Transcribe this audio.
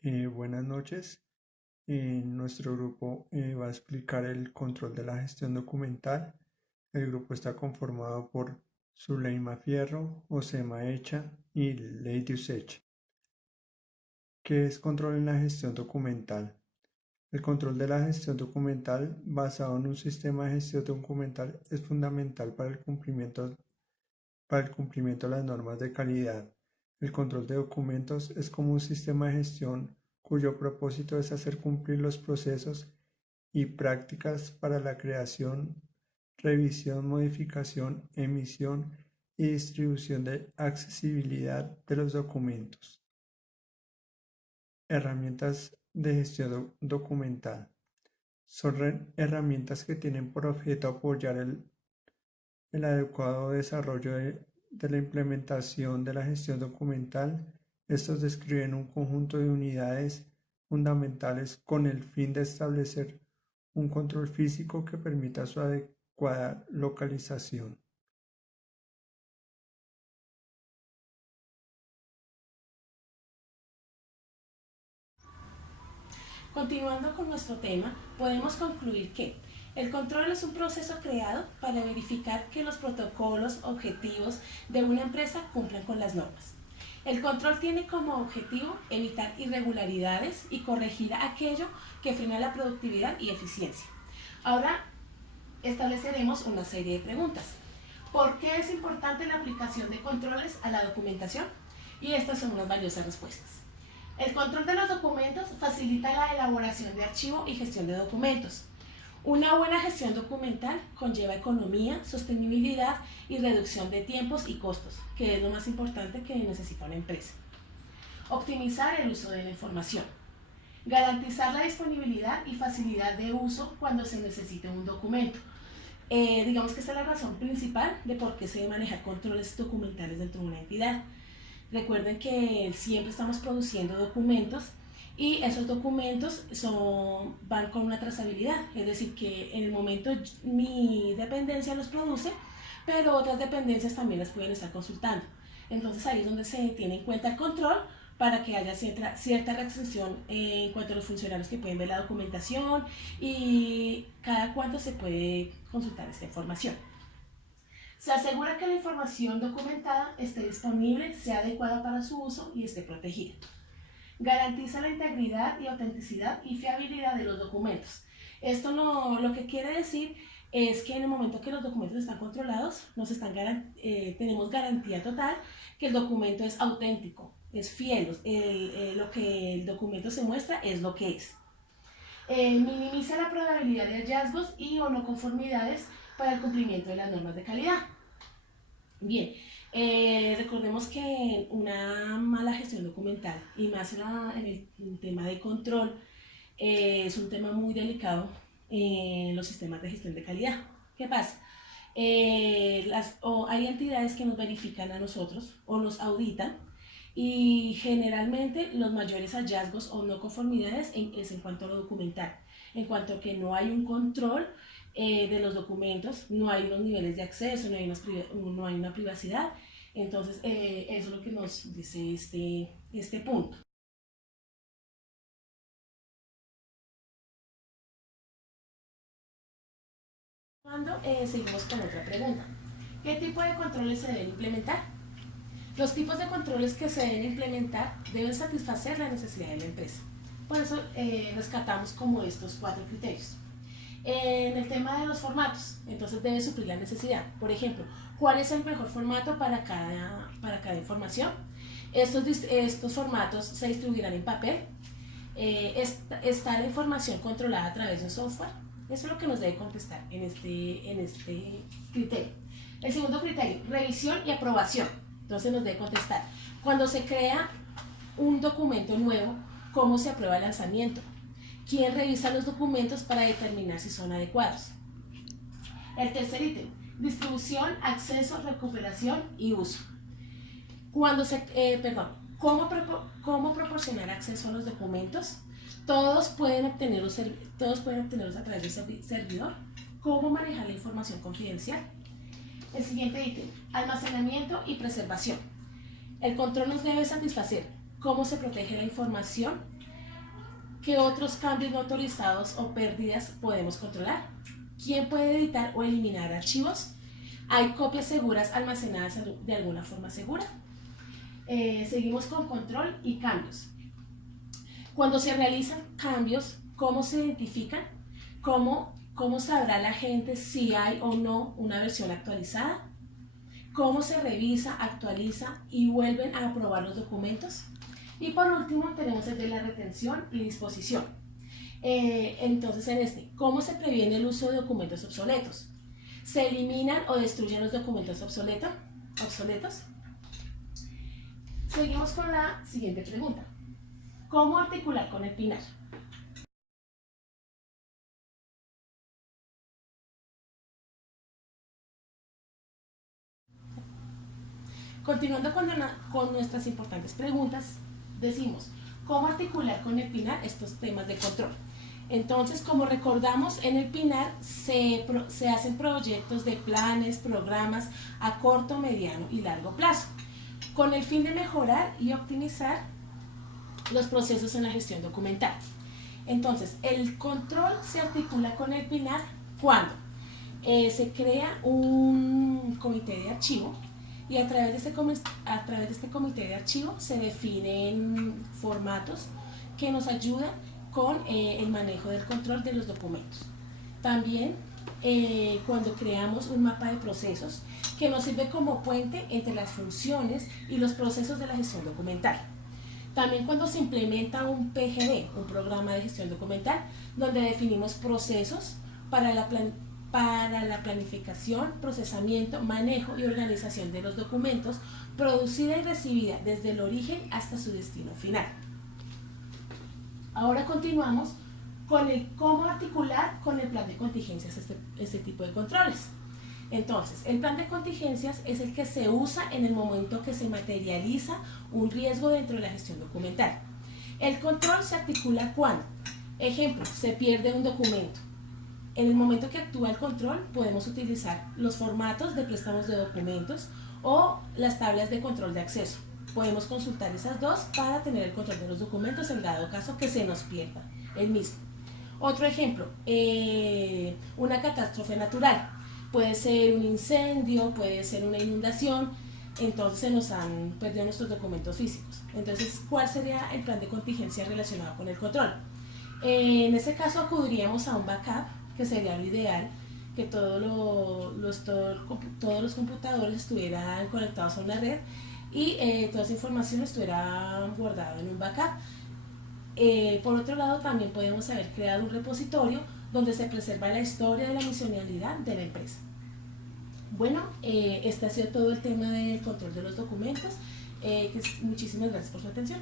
Buenas noches. Nuestro grupo va a explicar el control de la gestión documental. El grupo está conformado por Zuleima Fierro, Osema Echa y Lady Usech. ¿Qué es control en la gestión documental? El control de la gestión documental basado en un sistema de gestión documental es fundamental para el cumplimiento de las normas de calidad. El control de documentos es como un sistema de gestión cuyo propósito es hacer cumplir los procesos y prácticas para la creación, revisión, modificación, emisión y distribución de accesibilidad de los documentos. Herramientas de gestión documental. Son herramientas que tienen por objeto apoyar el adecuado desarrollo de la implementación de la gestión documental. Estos describen un conjunto de unidades fundamentales con el fin de establecer un control físico que permita su adecuada localización. Continuando con nuestro tema, podemos concluir que el control es un proceso creado para verificar que los protocolos objetivos de una empresa cumplan con las normas. El control tiene como objetivo evitar irregularidades y corregir aquello que frena la productividad y eficiencia. Ahora estableceremos una serie de preguntas. ¿Por qué es importante la aplicación de controles a la documentación? Y estas son unas valiosas respuestas. El control de los documentos facilita la elaboración de archivo y gestión de documentos. Una buena gestión documental conlleva economía, sostenibilidad y reducción de tiempos y costos, que es lo más importante que necesita una empresa. Optimizar el uso de la información. Garantizar la disponibilidad y facilidad de uso cuando se necesite un documento. Digamos que esta es la razón principal de por qué se manejan controles documentales dentro de una entidad. Recuerden que siempre estamos produciendo documentos y esos documentos van con una trazabilidad, es decir, que en el momento mi dependencia los produce, pero otras dependencias también las pueden estar consultando. Entonces ahí es donde se tiene en cuenta el control para que haya cierta restricción en cuanto a los funcionarios que pueden ver la documentación y cada cuánto se puede consultar esta información. Se asegura que la información documentada esté disponible, sea adecuada para su uso y esté protegida. Garantiza la integridad y autenticidad y fiabilidad de los documentos. Esto lo que quiere decir es que en el momento que los documentos están controlados, tenemos garantía total que el documento es auténtico, es fiel, lo que el documento se muestra es lo que es. Minimiza la probabilidad de hallazgos y o no conformidades para el cumplimiento de las normas de calidad. Bien, recordemos que una mala gestión documental y más en el tema de control es un tema muy delicado en los sistemas de gestión de calidad. ¿Qué pasa? Hay entidades que nos verifican a nosotros o nos auditan y generalmente los mayores hallazgos o no conformidades es en cuanto a lo documental, en cuanto a que no hay un control de los documentos, no hay unos niveles de acceso, no hay una privacidad. Entonces, eso es lo que nos dice este punto. Seguimos con otra pregunta. ¿Qué tipo de controles se deben implementar? Los tipos de controles que se deben implementar deben satisfacer la necesidad de la empresa. Por eso rescatamos como estos 4 criterios. En el tema de los formatos, entonces debe suplir la necesidad. Por ejemplo, ¿cuál es el mejor formato para cada información? Estos formatos se distribuirán en papel. ¿Está la información controlada a través de un software? Eso es lo que nos debe contestar en este criterio. El segundo criterio, revisión y aprobación. Entonces nos debe contestar, cuando se crea un documento nuevo, ¿cómo se aprueba el lanzamiento? ¿Quién revisa los documentos para determinar si son adecuados? El tercer ítem, distribución, acceso, recuperación y uso. ¿Cómo proporcionar acceso a los documentos? Todos pueden obtenerlos a través de ese servidor. ¿Cómo manejar la información confidencial? El siguiente ítem, almacenamiento y preservación. El control nos debe satisfacer cómo se protege la información, ¿Qué otros cambios no autorizados o pérdidas podemos controlar? ¿Quién puede editar o eliminar archivos? ¿Hay copias seguras almacenadas de alguna forma segura? Seguimos con control y cambios. Cuando se realizan cambios, ¿cómo se identifican? ¿Cómo sabrá la gente si hay o no una versión actualizada? ¿Cómo se revisa, actualiza y vuelven a aprobar los documentos? Y por último tenemos el de la retención y disposición. Entonces ¿cómo se previene el uso de documentos obsoletos? ¿Se eliminan o destruyen los documentos obsoletos? Seguimos con la siguiente pregunta. ¿Cómo articular con el PINAR? Continuando con nuestras importantes preguntas, decimos, ¿cómo articular con el PINAR estos temas de control? Entonces, como recordamos, en el PINAR se hacen proyectos de planes, programas a corto, mediano y largo plazo, con el fin de mejorar y optimizar los procesos en la gestión documental. Entonces, el control se articula con el PINAR cuando se crea un comité de archivo y a través de este comité de archivo se definen formatos que nos ayudan con el manejo del control de los documentos. También cuando creamos un mapa de procesos que nos sirve como puente entre las funciones y los procesos de la gestión documental. También cuando se implementa un PGD, un programa de gestión documental, donde definimos procesos para la planificación, procesamiento, manejo y organización de los documentos, producida y recibida desde el origen hasta su destino final. Ahora continuamos con el cómo articular con el plan de contingencias este tipo de controles. Entonces, el plan de contingencias es el que se usa en el momento que se materializa un riesgo dentro de la gestión documental. El control se articula cuando, ejemplo, se pierde un documento. En el momento que actúa el control, podemos utilizar los formatos de préstamos de documentos o las tablas de control de acceso. Podemos consultar esas dos para tener el control de los documentos en dado caso que se nos pierda el mismo. Otro ejemplo, una catástrofe natural. Puede ser un incendio, puede ser una inundación, entonces se nos han perdido nuestros documentos físicos. Entonces, ¿cuál sería el plan de contingencia relacionado con el control? En ese caso acudiríamos a un backup, que sería lo ideal, que todos los computadores estuvieran conectados a una red y toda esa información estuviera guardada en un backup. Por otro lado, también podemos haber creado un repositorio donde se preserva la historia de la misionalidad de la empresa. Bueno, este ha sido todo el tema del control de los documentos. Muchísimas gracias por su atención.